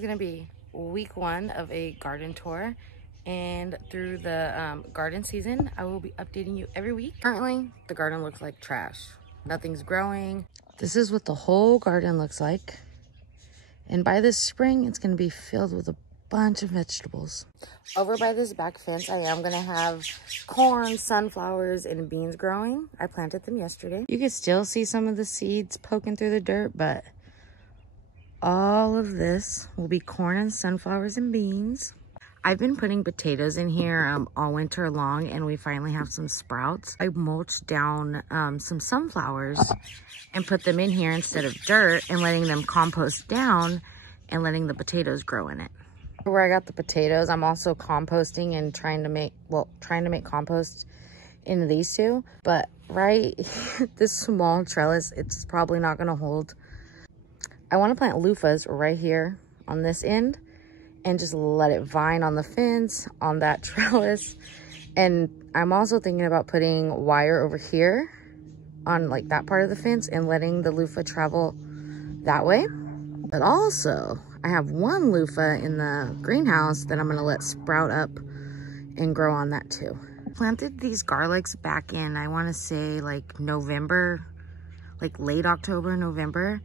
is gonna be week 1 of a garden tour, and through the garden season I will be updating you every week. Currently the garden looks like trash. Nothing's growing. This is what the whole garden looks like, and by this spring it's going to be filled with a bunch of vegetables. Over by this back fence I am going to have corn, sunflowers, and beans growing. I planted them yesterday. You can still see some of the seeds poking through the dirt, but all of this will be corn and sunflowers and beans. I've been putting potatoes in here all winter long, and we finally have some sprouts. I mulched down some sunflowers and put them in here instead of dirt, and letting them compost down and letting the potatoes grow in it. Where I got the potatoes, I'm also composting and trying to make compost in these two. But right, this small trellis, it's probably not gonna hold. I want to plant loofahs right here on this end and just let it vine on the fence, on that trellis. And I'm also thinking about putting wire over here on like that part of the fence and letting the loofah travel that way. But also, I have one loofah in the greenhouse that I'm gonna let sprout up and grow on that too. I planted these garlics back in, I wanna say like November, like late October, November.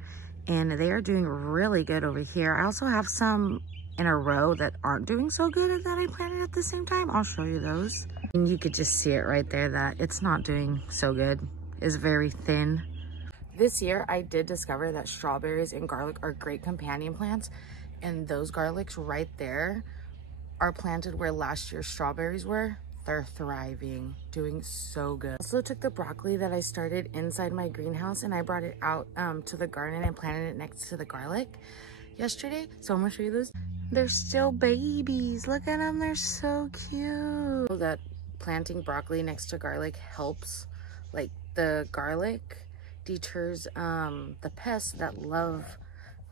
And they are doing really good over here. I also have some in a row that aren't doing so good that I planted at the same time. I'll show you those. And you could just see it right there that it's not doing so good. It's very thin. This year, I did discover that strawberries and garlic are great companion plants. And those garlics right there are planted where last year's strawberries were. They're thriving, doing so good. Also took the broccoli that I started inside my greenhouse and I brought it out to the garden and planted it next to the garlic yesterday. So I'm gonna show you those. They're still babies. Look at them, they're so cute. That planting broccoli next to garlic helps, like the garlic deters the pests that love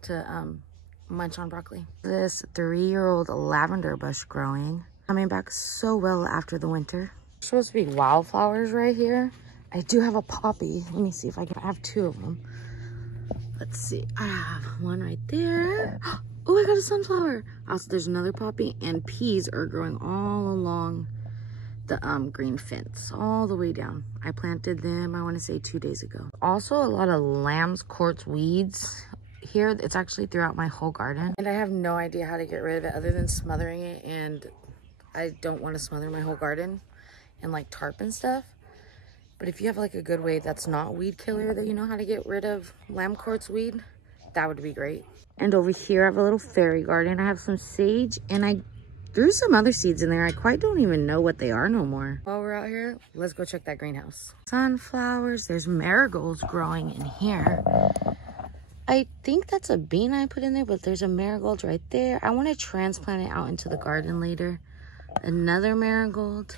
to munch on broccoli. This 3-year-old lavender bush growing, coming back so well after the winter. There's supposed to be wildflowers right here. I do have a poppy. Let me see if I can. I have 2 of them. Let's see. I have one right there. Oh, I got a sunflower. Also, there's another poppy, and peas are growing all along the green fence, all the way down. I planted them, I want to say 2 days ago. Also, a lot of lamb's quartz weeds here. It's actually throughout my whole garden, and I have no idea how to get rid of it other than smothering it, and I don't want to smother my whole garden and like tarp and stuff. But if you have like a good way that's not weed killer, that you know how to get rid of lamb quartz weed, that would be great. And over here I have a little fairy garden. I have some sage, and I threw some other seeds in there. I quite don't even know what they are no more. While we're out here, let's go check that greenhouse. Sunflowers, there's marigolds growing in here. I think that's a bean I put in there, but there's a marigold right there. I want to transplant it out into the garden later. Another marigold,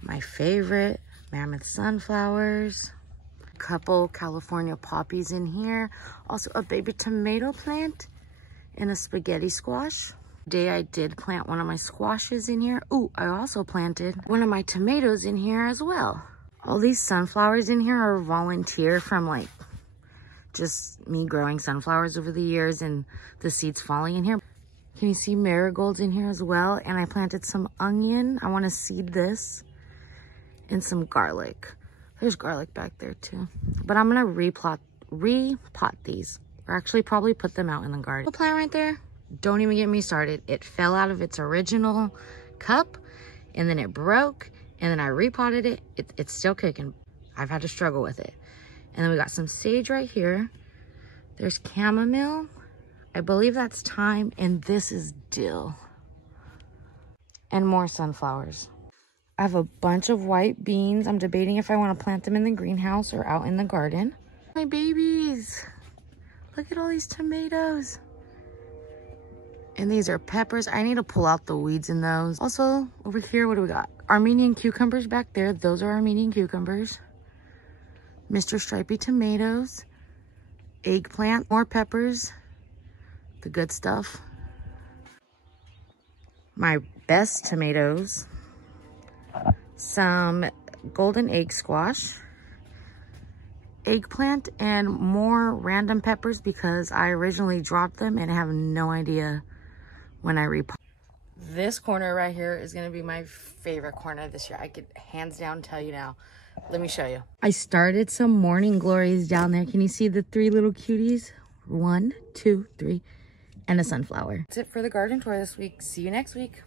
my favorite, mammoth sunflowers, a couple California poppies in here, also a baby tomato plant and a spaghetti squash. Today I did plant one of my squashes in here. Ooh, I also planted one of my tomatoes in here as well. All these sunflowers in here are volunteer from like just me growing sunflowers over the years and the seeds falling in here. Can you see marigolds in here as well? And I planted some onion. I want to seed this. And some garlic. There's garlic back there too. But I'm going to repot these. Or actually probably put them out in the garden. The plant right there, don't even get me started. It fell out of its original cup. And then it broke. And then I repotted it. It's still kicking. I've had to struggle with it. And then we got some sage right here. There's chamomile. I believe that's thyme, and this is dill. And more sunflowers. I have a bunch of white beans. I'm debating if I want to plant them in the greenhouse or out in the garden. My babies. Look at all these tomatoes. And these are peppers. I need to pull out the weeds in those. Also, over here, what do we got? Armenian cucumbers back there. Those are Armenian cucumbers. Mr. Stripey tomatoes. Eggplant. More peppers. The good stuff. My best tomatoes. Some golden egg squash. eggplant and more random peppers because I originally dropped them and I have no idea when I repot. This corner right here is going to be my favorite corner this year. I could hands down tell you now. Let me show you. I started some morning glories down there. Can you see the 3 little cuties? 1, 2, 3, and a sunflower. That's it for the garden tour this week. See you next week.